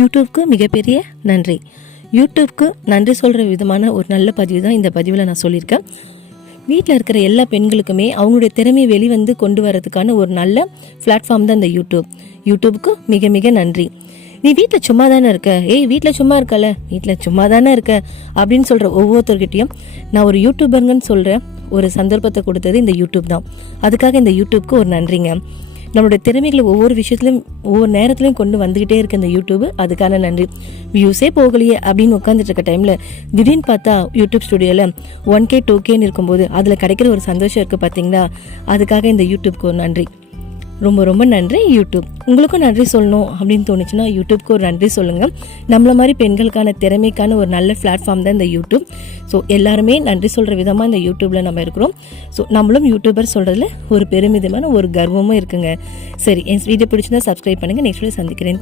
யூடியூப்க்கு மிகப்பெரிய நன்றி. யூடியூப்க்கு நன்றி சொல்கிற விதமான ஒரு நல்ல பதிவு தான் இந்த பதிவில் நான் சொல்லியிருக்கேன். வீட்டில் இருக்கிற எல்லா பெண்களுக்குமே அவங்களுடைய திறமையை வெளிவந்து கொண்டு வரதுக்கான ஒரு நல்ல பிளாட்ஃபார்ம் தான் இந்த யூடியூபுக்கு மிக மிக நன்றி. நீ வீட்டில் சும்மா தானே இருக்க, வீட்டில் சும்மா இருக்கல, வீட்டில் சும்மா தானே இருக்க அப்படின்னு சொல்கிற ஒவ்வொருத்தர்கிட்டையும் நான் ஒரு யூடியூபருங்கன்னு சொல்கிற ஒரு சந்தர்ப்பத்தை கொடுத்தது இந்த யூடியூப் தான். அதுக்காக இந்த யூடியூப்க்கு ஒரு நன்றிங்க. நம்மளுடைய திறமைகளை ஒவ்வொரு விஷயத்துலையும் ஒவ்வொரு நேரத்துலையும் கொண்டு வந்துக்கிட்டே இருக்க இந்த யூடியூப், அதுக்கான நன்றி. வியூஸே போகலையே அப்படின்னு உட்காந்துட்டு இருக்க டைமில் திடீர்னு பார்த்தா யூடியூப் ஸ்டுடியோவில் 1K 2Kன்னு இருக்கும்போது அதில் கிடைக்கிற ஒரு சந்தோஷம் இருக்குது பார்த்தீங்களா, அதுக்காக இந்த யூடியூப்க்கு ஒரு நன்றி. ரொம்ப ரொம்ப நன்றி யூடியூப். உங்களுக்கும் நன்றி சொல்லணும் அப்படின்னு தோணுச்சுன்னா யூடியூப்க்கு ஒரு நன்றி சொல்லுங்கள். நம்மள மாதிரி பெண்களுக்கான திறமைக்கான ஒரு நல்ல பிளாட்ஃபார்ம் தான் இந்த யூடியூப். ஸோ எல்லாருமே நன்றி சொல்கிற விதமாக இந்த யூடியூப்பில் நம்ம இருக்கிறோம். ஸோ நம்மளும் யூடியூபர் சொல்கிறதுல ஒரு பெருமிதமான ஒரு கர்வமும் இருக்குங்க. சரி, என் வீடியோ பிடிச்சிருந்தா சப்ஸ்கிரைப் பண்ணுங்கள். நெக்ஸ்ட் வீடியோ சந்திக்கிறேன்.